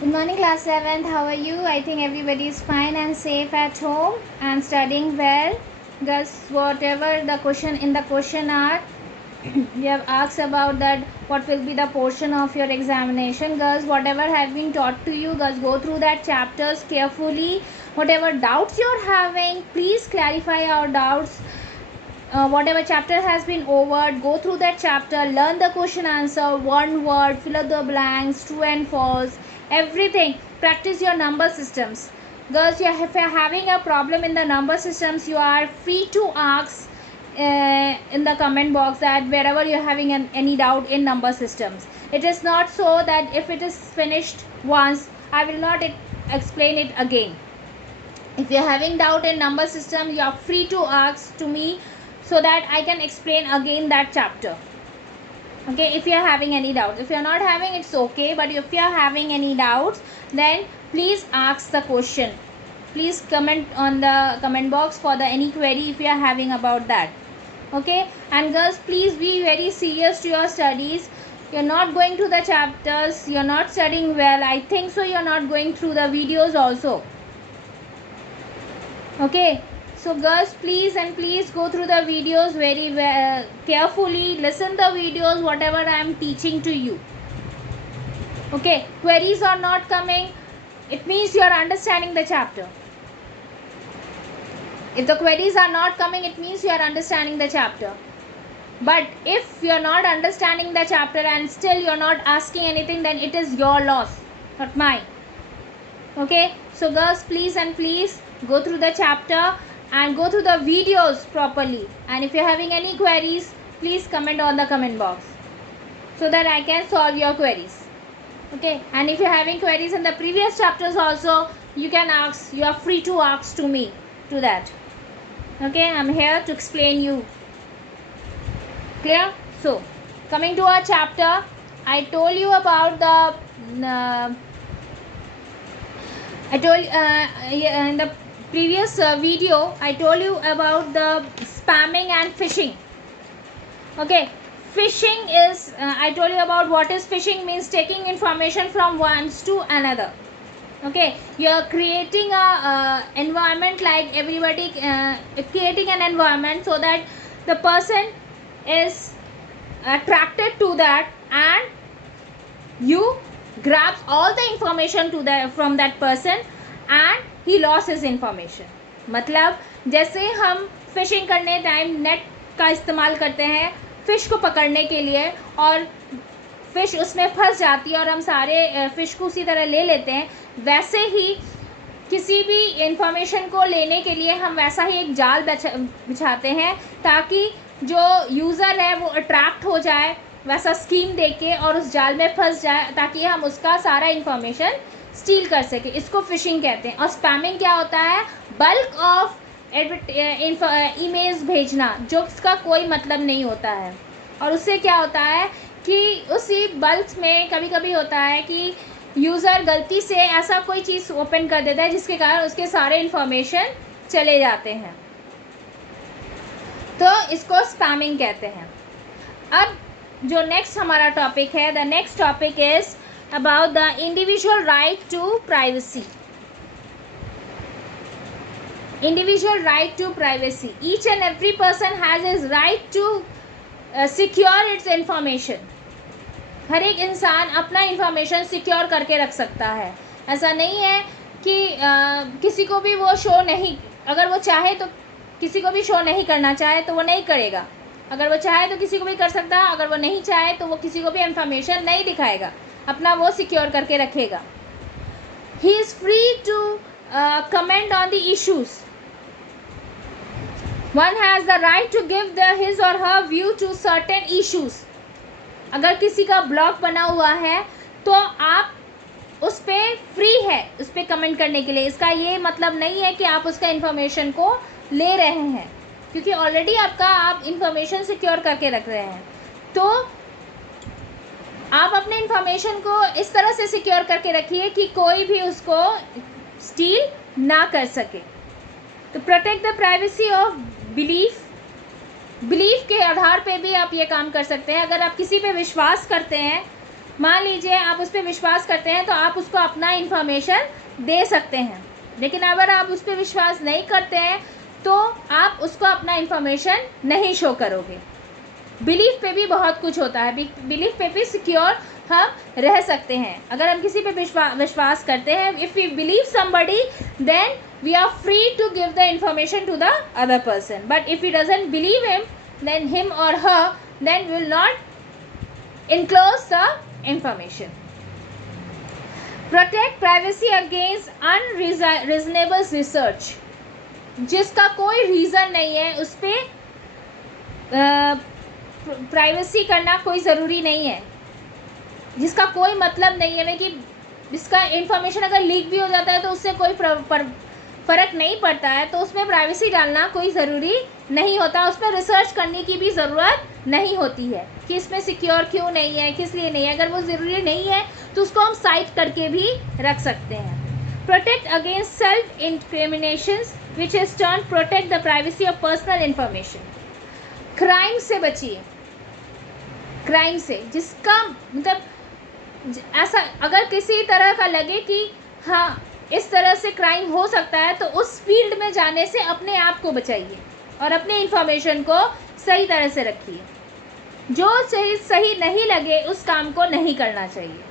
Good morning, class 7th. How are you? I think everybody is fine and safe at home and studying well. Girls, whatever the question in the question are, you have asked about that what will be the portion of your examination. Girls, whatever have been taught to you, girls, go through that chapters carefully. Whatever doubts you're having, please clarify our doubts. Whatever chapter has been over, go through that chapter, learn the question answer, one word, fill up the blanks, true and false, everything. Practice your number systems. Girls, if you're having a problem in the number systems, you are free to ask in the comment box that wherever you're having any doubt in number systems. It is not so that if it is finished once, I will not explain it again. If you're having doubt in number system, you are free to ask to me so that I can explain again that chapter. Okay, if you're having any doubt. If you're not having, it's okay, but if you're having any doubts, then please ask the question. Please comment on the comment box for the any query if you are having about that. Okay, and girls, please be very serious to your studies. You're not going to the chapters, you're not studying well. I think so you're not going through the videos also. Okay, so girls, please and please go through the videos very carefully. Listen the videos whatever I am teaching to you. Okay, queries are not coming, it means you are understanding the chapter. If the queries are not coming, it means you are understanding the chapter. But if you are not understanding the chapter and still you are not asking anything, then it is your loss, not mine. Okay, so girls, please and please go through the chapter and go through the videos properly. And if you're having any queries, please comment on the comment box so that I can solve your queries. Okay, and if you're having queries in the previous chapters also, you can ask. You are free to ask to me to that. Okay, I'm here to explain you. Clear? So, coming to our chapter, I told you about the in the previous video I told you about the spamming and phishing. Okay, phishing is I told you about what is phishing means taking information from one to another. Okay, you are creating a environment like everybody creating an environment so that the person is attracted to that and you grabs all the information from that person and he lost his information. मतलब जैसे हम fishing करने time net का इस्तेमाल करते हैं fish को पकड़ने के लिए और फिश उसमें फंस जाती है और हम सारे फिश को उसी तरह ले लेते हैं, वैसे ही किसी भी इंफॉर्मेशन को लेने के लिए हम वैसा ही एक जाल बिछाते हैं ताकि जो यूज़र है वो अट्रैक्ट हो जाए वैसा स्कीम देख के और उस जाल में फंस जाए ताकि हम उसका सारा इन्फॉर्मेशन स्टील कर सके. इसको फिशिंग कहते हैं. और स्पैमिंग क्या होता है? बल्क ऑफ ईमेल्स भेजना जो उसका कोई मतलब नहीं होता है. और उससे क्या होता है कि उसी बल्क में कभी कभी होता है कि यूज़र गलती से ऐसा कोई चीज़ ओपन कर देता है जिसके कारण उसके सारे इन्फॉर्मेशन चले जाते हैं, तो इसको स्पैमिंग कहते हैं. अब जो नेक्स्ट हमारा टॉपिक है, the next topic is about the individual right to privacy. Individual right to privacy. Each and every person has his right to secure its information. हर एक इंसान अपना इंफॉर्मेशन सिक्योर करके रख सकता है. ऐसा नहीं है कि किसी को भी वो शो नहीं, अगर वो चाहे तो किसी को भी शो नहीं करना चाहे तो वो नहीं करेगा. अगर वो चाहे तो किसी को भी कर सकता है, अगर वो नहीं चाहे तो वो किसी को भी इंफॉर्मेशन नहीं दिखाएगा, अपना वो सिक्योर करके रखेगा. He is free to comment on the issues. One has the right to give his or her view to certain issues. अगर किसी का ब्लॉग बना हुआ है तो आप उस पर फ्री है उस पर कमेंट करने के लिए. इसका ये मतलब नहीं है कि आप उसका इन्फॉर्मेशन को ले रहे हैं, क्योंकि ऑलरेडी आप इंफॉर्मेशन सिक्योर करके रख रहे हैं. तो आप अपने इंफॉर्मेशन को इस तरह से सिक्योर करके रखिए कि कोई भी उसको स्टील ना कर सके. तो protect the privacy of belief. Belief के आधार पे भी आप ये काम कर सकते हैं. अगर आप किसी पे विश्वास करते हैं, मान लीजिए आप उस पर विश्वास करते हैं तो आप उसको अपना इन्फॉर्मेशन दे सकते हैं, लेकिन अगर आप उस पर विश्वास नहीं करते हैं तो आप उसको अपना इन्फॉर्मेशन नहीं शो करोगे। बिलीफ पे भी बहुत कुछ होता है, बिलीफ पे भी सिक्योर हम रह सकते हैं। अगर हम किसी पे विश्वास करते हैं, if we believe somebody then we are free to give the information to the other person, but if we doesn't believe him then him or her then will not enclose the information. Protect privacy against unreasonable research, जिसका कोई reason नहीं है उस पर privacy करना कोई ज़रूरी नहीं है, जिसका कोई मतलब नहीं है कि जिसका इन्फॉर्मेशन अगर लीक भी हो जाता है तो उससे कोई फ़र्क नहीं पड़ता है, तो उसमें प्राइवेसी डालना कोई ज़रूरी नहीं होता। उसमें रिसर्च करने की भी ज़रूरत नहीं होती है कि इसमें सिक्योर क्यों नहीं है, किस लिए नहीं है। अगर वो ज़रूरी नहीं है तो उसको हम साइट करके भी रख सकते हैं। Protect against self incriminations which is turn protect the privacy of personal information. Crime से बचिए, क्राइम से जिसका मतलब ऐसा अगर किसी तरह का लगे कि हाँ इस तरह से क्राइम हो सकता है तो उस फील्ड में जाने से अपने आप को बचाइए और अपने इंफॉर्मेशन को सही तरह से रखिए। जो सही नहीं लगे उस काम को नहीं करना चाहिए,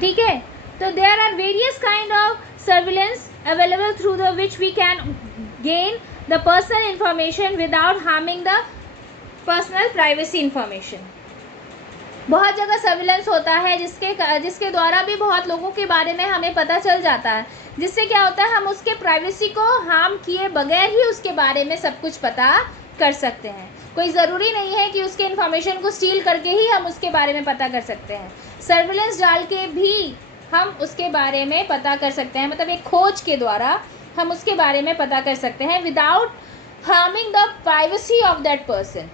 ठीक है। तो there are various kind of surveillance available through the which we can gain the personal information without harming the personal privacy information. बहुत जगह सर्विलेंस होता है जिसके द्वारा भी बहुत लोगों के बारे में हमें पता चल जाता है, जिससे क्या होता है हम उसके प्राइवेसी को हार्म किए बगैर ही उसके बारे में सब कुछ पता कर सकते हैं। कोई ज़रूरी नहीं है कि उसके इन्फॉर्मेशन को स्टील करके ही हम उसके बारे में पता कर सकते हैं। सर्विलेंस डाल के भी हम उसके बारे में पता कर सकते हैं, मतलब एक खोज के द्वारा हम उसके बारे में पता कर सकते हैं without harming the privacy of that person.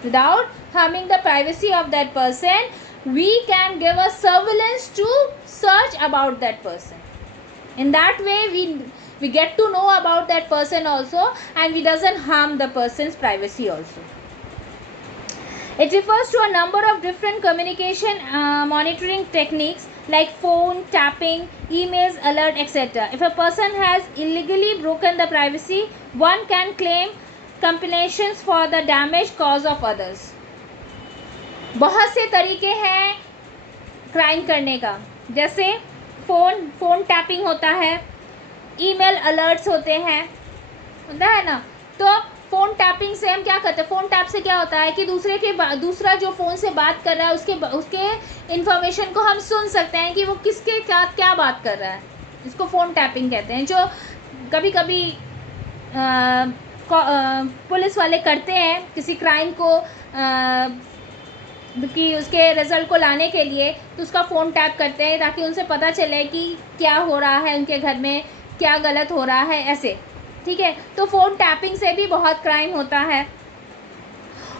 Without harming the privacy of that person, we can give a surveillance to search about that person. In that way, we get to know about that person also, and we doesn't harm the person's privacy also. It refers to a number of different communication monitoring techniques like phone tapping, emails, alert, etc. If a person has illegally broken the privacy, one can claim compensations for the damage caused of others. बहुत से तरीके हैं crime करने का, जैसे phone tapping होता है, email alerts होते हैं, होता है ना। तो फ़ोन टैपिंग से हम क्या करते हैं, फ़ोन टैप से क्या होता है कि दूसरा जो फ़ोन से बात कर रहा है उसके इन्फॉर्मेशन को हम सुन सकते हैं कि वो किसके साथ क्या बात कर रहा है। इसको फ़ोन टैपिंग कहते हैं। जो कभी कभी पुलिस वाले करते हैं किसी क्राइम को कि उसके रिज़ल्ट को लाने के लिए, तो उसका फ़ोन टैप करते हैं ताकि उनसे पता चले कि क्या हो रहा है, उनके घर में क्या गलत हो रहा है, ऐसे, ठीक है। तो फ़ोन टैपिंग से भी बहुत क्राइम होता है।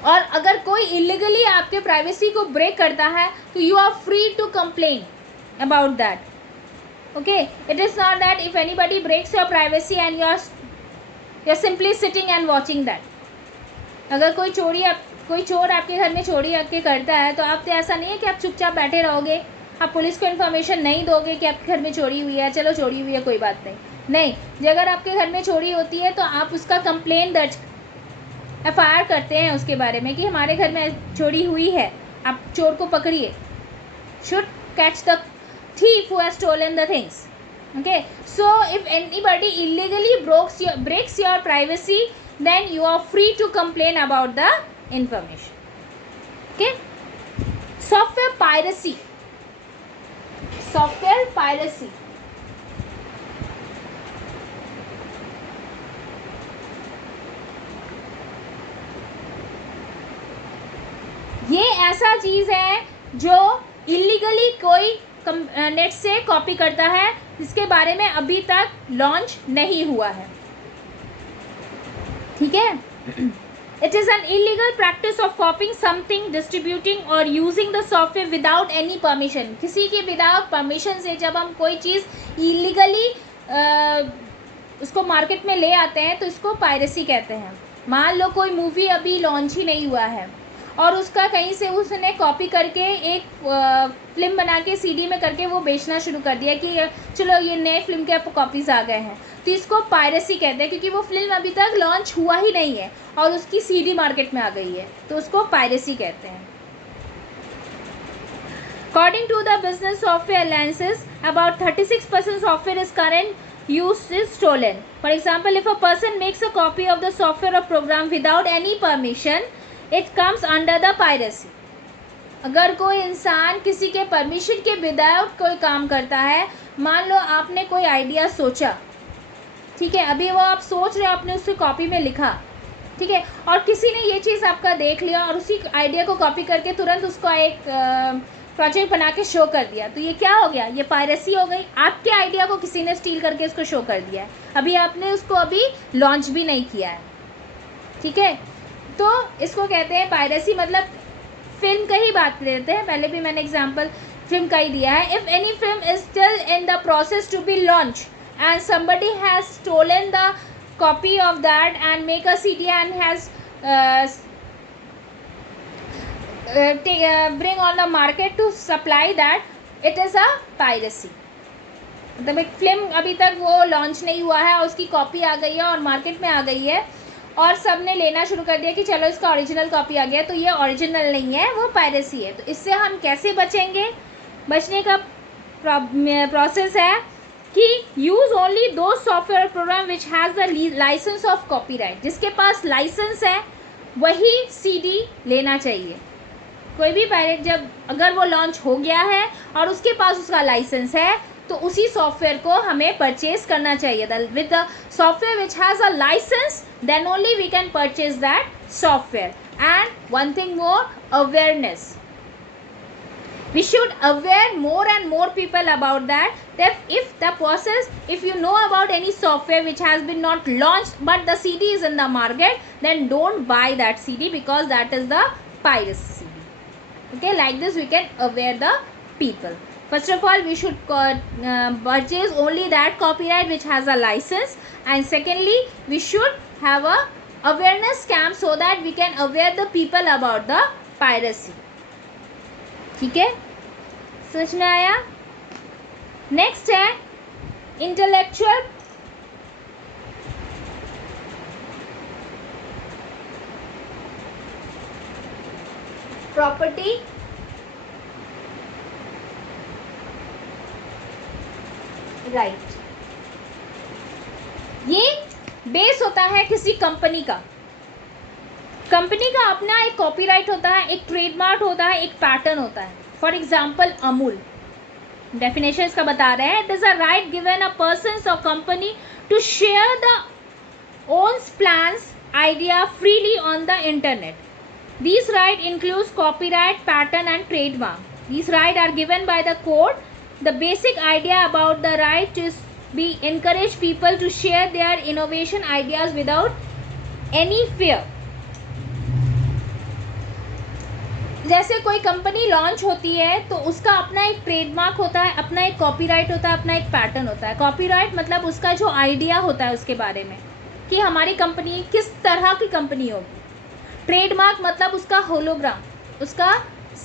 और अगर कोई इलीगली आपके प्राइवेसी को ब्रेक करता है तो you are free to complain about that, okay. It is not that if anybody breaks your privacy and you are simply sitting and watching that. अगर कोई चोर आपके घर में चोरी आके करता है तो आप तो ऐसा नहीं है कि आप चुपचाप बैठे रहोगे, आप पुलिस को इन्फॉर्मेशन नहीं दोगे कि आपके घर में चोरी हुई है, चलो चोरी हुई है कोई बात नहीं। जो अगर आपके घर में चोरी होती है तो आप उसका कंप्लेन दर्ज FIR करते हैं उसके बारे में कि हमारे घर में चोरी हुई है, आप चोर को पकड़िए। Should catch the thief who has stolen the things. Okay, so if anybody illegally breaks your privacy, then you are free to complain about the information. Okay, software piracy. ये ऐसा चीज़ है जो इलीगली कोई नेट से copy करता है, जिसके बारे में अभी तक लॉन्च नहीं हुआ है, ठीक है। It is an illegal practice of copying something, distributing or using the software without any permission. किसी के विदाउट परमिशन से जब हम कोई चीज़ इलीगली उसको मार्केट में ले आते हैं तो इसको पायरेसी कहते हैं। मान लो कोई मूवी अभी लॉन्च ही नहीं हुआ है और उसका कहीं से उसने कॉपी करके एक फिल्म बना के सीडी में करके वो बेचना शुरू कर दिया कि चलो ये नए फिल्म के कॉपीज़ आ गए हैं, तो इसको पायरेसी कहते हैं, क्योंकि वो फिल्म अभी तक लॉन्च हुआ ही नहीं है और उसकी सीडी मार्केट में आ गई है, तो उसको पायरेसी कहते हैं. According to the Business Software Alliances, about 36% software is current use is stolen. For example, if a person makes a copy of the software or program without any permission, it comes under the piracy. अगर कोई इंसान किसी के permission के without कोई काम करता है, मान लो आपने कोई आइडिया सोचा, ठीक है, अभी वो आप सोच रहे हो, आपने उसको कॉपी में लिखा, ठीक है, और किसी ने ये चीज़ आपका देख लिया और उसी आइडिया को कॉपी करके तुरंत उसको एक प्रोजेक्ट बना के शो कर दिया, तो ये क्या हो गया, ये पायरेसी हो गई. आपके आइडिया को किसी ने स्टील करके उसको शो कर दिया है, अभी आपने उसको अभी लॉन्च भी नहीं किया है, ठीक है, तो इसको कहते हैं पायरेसी. मतलब फिल्म का ही बात लेते हैं, पहले भी मैंने एग्जांपल फिल्म का ही दिया है. If any film is still in the process to be launch and somebody has stolen the copy of that and make a CD and has bring on the market to supply that, it is a piracy. मतलब एक film अभी तक वो launch नहीं हुआ है और उसकी कॉपी आ गई है और मार्केट में आ गई है और सब ने लेना शुरू कर दिया कि चलो इसका ओरिजिनल कॉपी आ गया, तो ये ओरिजिनल नहीं है, वो पायरेसी है. तो इससे हम कैसे बचेंगे? बचने का प्रोसेस है कि use only those software program which has the licence of copyright. जिसके पास लाइसेंस है वही सीडी लेना चाहिए. कोई भी पायरेट जब अगर वो लॉन्च हो गया है और उसके पास उसका लाइसेंस है तो उसी सॉफ्टवेयर को हमें परचेज करना चाहिए. With the software which has a licence then only we can purchase that software. And one thing more, awareness. We should aware more and more people about that if the process, if you know about any software which has been not launched but the CD is in the market, then don't buy that CD because that is the piracy CD. Okay, like this we can aware the people. First of all, we should purchase only that copyright which has a license, and secondly we should have a awareness camp so that we can aware the people about the piracy. ठीक है, समझ में आया? Next है intellectual property right. ये base होता है किसी कंपनी का. कंपनी का अपना एक कॉपीराइट होता है, एक ट्रेडमार्क होता है, एक पैटर्न होता है. फॉर एग्जाम्पल अमूल, डेफिनेशन इसका बता रहे हैं. It is a right given a person or company to share the owns plans idea freely on the internet. These rights includes copyright, patent and trademark. These rights are given by the court. The basic idea about the right is be encourage people to share their innovation ideas without any fear. जैसे कोई company launch होती है तो उसका अपना एक trademark होता है, अपना एक कॉपीराइट होता है, अपना एक पैटर्न होता है. कॉपीराइट मतलब उसका जो आइडिया होता है उसके बारे में कि हमारी कंपनी किस तरह की कंपनी होगी. ट्रेडमार्क मतलब उसका होलोग्राम, उसका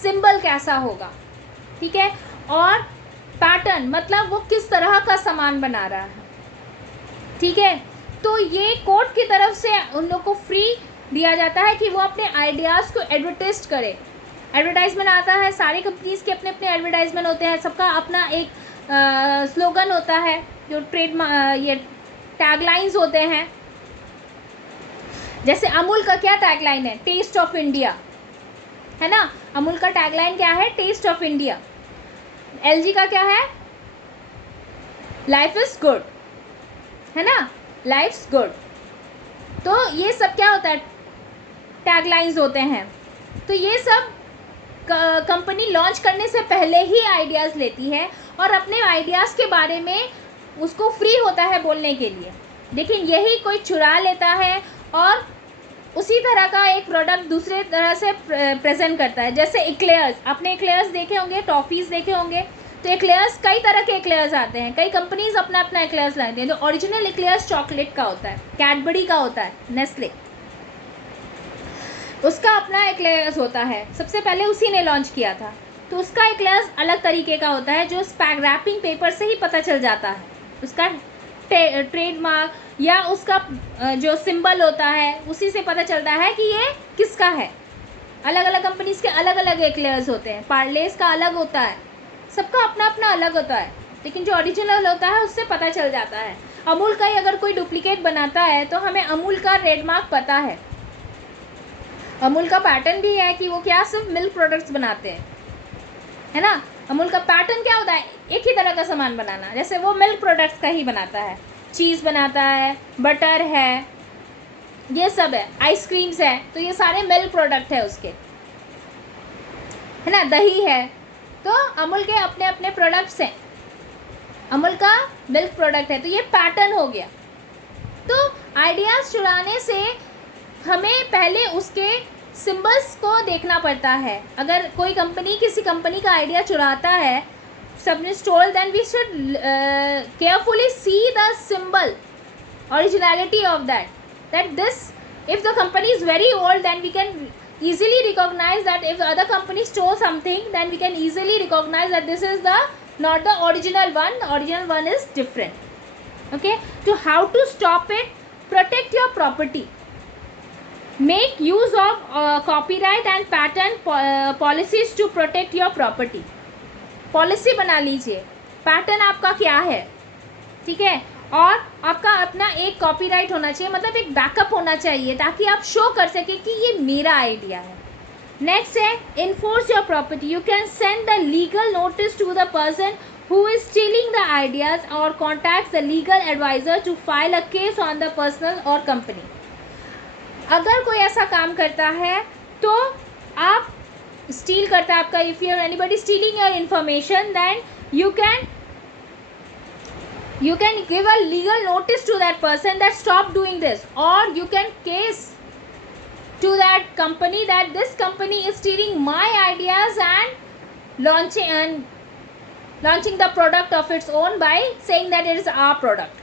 सिंबल कैसा होगा, ठीक है. और पैटर्न मतलब वो किस तरह का सामान बना रहा है, ठीक है. तो ये कोर्ट की तरफ से उन लोग को फ्री दिया जाता है कि वो अपने आइडियाज़ को एडवर्टाइज करे. एडवर्टाइजमेंट आता है, सारी कंपनीज़ के अपने अपने एडवर्टाइजमेंट होते हैं, सबका अपना एक स्लोगन होता है, जो ये टैगलाइंस होते हैं. जैसे अमूल का क्या टैगलाइन है? टेस्ट ऑफ इंडिया, है ना. अमूल का टैगलाइन क्या है? Test of India. एलजी का क्या है? लाइफ इज गुड, है ना, लाइफ्स गुड. तो ये सब क्या होता है? टैगलाइंस होते हैं. तो ये सब कंपनी लॉन्च करने से पहले ही आइडियाज़ लेती है और अपने आइडियाज़ के बारे में उसको फ्री होता है बोलने के लिए. लेकिन यही कोई चुरा लेता है और उसी तरह का एक प्रोडक्ट दूसरे तरह से प्रेजेंट करता है. जैसे एक्लेयर्स, आपने एक्लेयर्स देखे होंगे, टॉफ़ीज़ देखे होंगे. तो एक्लेयर्स कई तरह के एक्लेयर्स आते हैं, कई कंपनीज अपना अपना एक्लेयर्स लाते हैं. जो ओरिजिनल एक्लेयर्स चॉकलेट का होता है, कैडबरी का होता है, नेस्ले. उसका अपना एक्लेयर्स होता है, सबसे पहले उसी ने लॉन्च किया था, तो उसका एक्लेयर्स अलग तरीके का होता है, जो रैपिंग पेपर से ही पता चल जाता है उसका ट्रेडमार्क या उसका जो सिंबल होता है, उसी से पता चलता है कि ये किसका है। अलग अलग कंपनीज के अलग अलग एक्लेयर्स होते हैं, पार्लेस का अलग होता है, सबका अपना अपना अलग होता है, लेकिन जो ओरिजिनल होता है उससे पता चल जाता है। अमूल का ही अगर कोई डुप्लीकेट बनाता है तो हमें अमूल का ट्रेडमार्क पता है, अमूल का पैटर्न भी है कि वो क्या सिर्फ मिल्क प्रोडक्ट्स बनाते हैं, है ना। अमूल का पैटर्न क्या होता है, एक ही तरह का सामान बनाना, जैसे वो मिल्क प्रोडक्ट्स का ही बनाता है, चीज़ बनाता है, बटर है, ये सब है, आइसक्रीम्स है, तो ये सारे मिल्क प्रोडक्ट है उसके, है ना, दही है, तो अमूल के अपने अपने प्रोडक्ट्स हैं, अमूल का मिल्क प्रोडक्ट है, तो ये पैटर्न हो गया। तो आइडियाज़ चुराने से हमें पहले उसके सिंबल्स को देखना पड़ता है। अगर कोई कंपनी किसी कंपनी का आइडिया चुराता है, सबने stole, then we should carefully see the symbol originality of that this, if the company is very old, then we can easily recognize that if the other company stole something, then we can easily recognize that this is the not the original one, the original one is different. Okay, so how to stop it? Protect your property, make use of copyright and patent policies to protect your property. Policy बना लीजिए, pattern आपका क्या है, ठीक है, और आपका अपना एक कॉपीराइट होना चाहिए, मतलब एक बैकअप होना चाहिए, ताकि आप शो कर सकें कि ये मेरा आइडिया है। नेक्स्ट है enforce your property, you can send the legal notice to the person who is stealing the ideas or contact the legal adviser to file a case on the personal or company. अगर कोई ऐसा काम करता है तो आप steel करता है आपका, if you anybody stealing your information, then you can give a legal notice to that person that stop doing this, or you can case to that company that this company is stealing my ideas and launching the product of its own by saying that it is our product.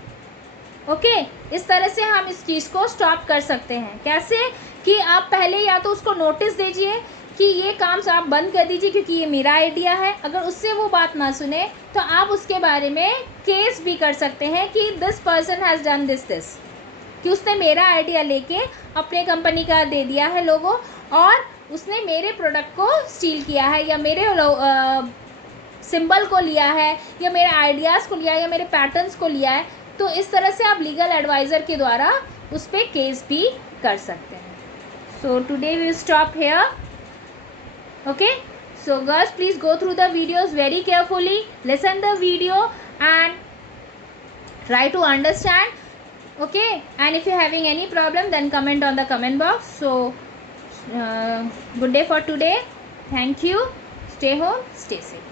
Okay, इस तरह से हम इस चीज़ को stop कर सकते हैं। कैसे कि आप पहले या तो उसको नोटिस दीजिए कि ये काम आप बंद कर दीजिए क्योंकि ये मेरा आइडिया है। अगर उससे वो बात ना सुने तो आप उसके बारे में केस भी कर सकते हैं कि this person has done this, कि उसने मेरा आइडिया लेके अपने कंपनी का दे दिया है लोगो, और उसने मेरे प्रोडक्ट को स्टील किया है, या मेरे सिंबल को लिया है, या मेरे आइडियाज़ को लिया है, या मेरे पैटर्न्स को लिया है। तो इस तरह से आप लीगल एडवाइज़र के द्वारा उस पर केस भी कर सकते हैं। So today we stop here. Okay, so girls, please go through the videos very carefully, listen the video and try to understand. Okay, and if you're having any problem, then comment on the comment box. So good day for today. Thank you. Stay home, stay safe.